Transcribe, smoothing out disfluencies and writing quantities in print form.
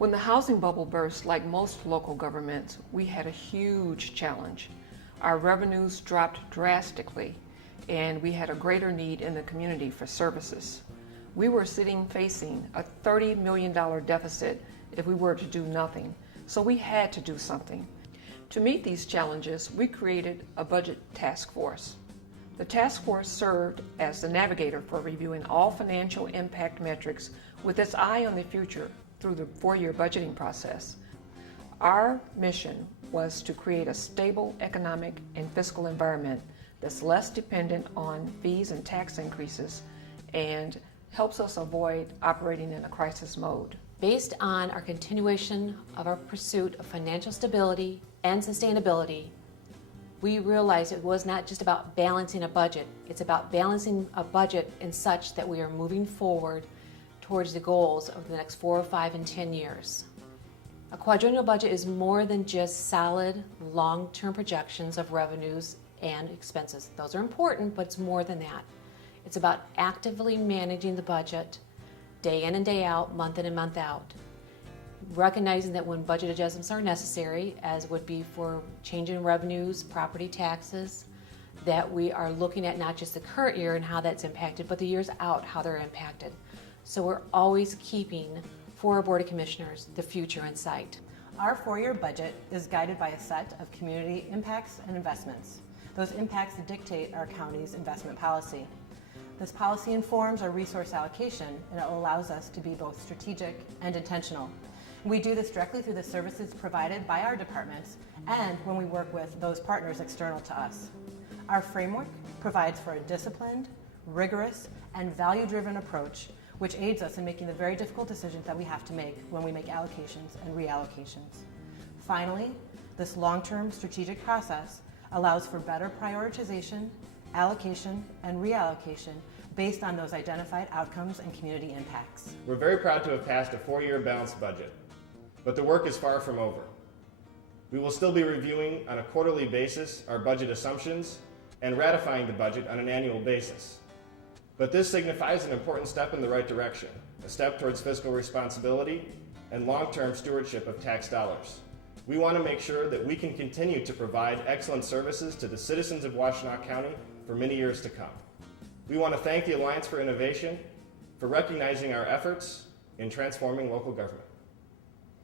When the housing bubble burst, like most local governments, we had a huge challenge. Our revenues dropped drastically, and we had a greater need in the community for services. We were facing a $30 million deficit if we were to do nothing, so we had to do something. To meet these challenges, we created a budget task force. The task force served as the navigator for reviewing all financial impact metrics with its eye on the future through the four-year budgeting process. Our mission was to create a stable economic and fiscal environment that's less dependent on fees and tax increases and helps us avoid operating in a crisis mode. Based on our continuation of our pursuit of financial stability and sustainability, we realized it was not just about balancing a budget, it's about balancing a budget in such that we are moving forward towards the goals of the next 4, 5, and 10 years. A quadrennial budget is more than just solid, long-term projections of revenues and expenses. Those are important, but it's more than that. It's about actively managing the budget day in and day out, month in and month out. Recognizing that when budget adjustments are necessary, as would be for change in revenues, property taxes, that we are looking at not just the current year and how that's impacted, but the years out, how they're impacted. So we're always keeping, for our Board of Commissioners, the future in sight. Our four-year budget is guided by a set of community impacts and investments. Those impacts dictate our county's investment policy. This policy informs our resource allocation, and it allows us to be both strategic and intentional. We do this directly through the services provided by our departments and when we work with those partners external to us. Our framework provides for a disciplined, rigorous, and value-driven approach which aids us in making the very difficult decisions that we have to make when we make allocations and reallocations. Finally, this long-term strategic process allows for better prioritization, allocation, and reallocation based on those identified outcomes and community impacts. We're very proud to have passed a four-year balanced budget, but the work is far from over. We will still be reviewing on a quarterly basis our budget assumptions and ratifying the budget on an annual basis. But this signifies an important step in the right direction, a step towards fiscal responsibility and long-term stewardship of tax dollars. We want to make sure that we can continue to provide excellent services to the citizens of Washtenaw County for many years to come. We want to thank the Alliance for Innovation for recognizing our efforts in transforming local government.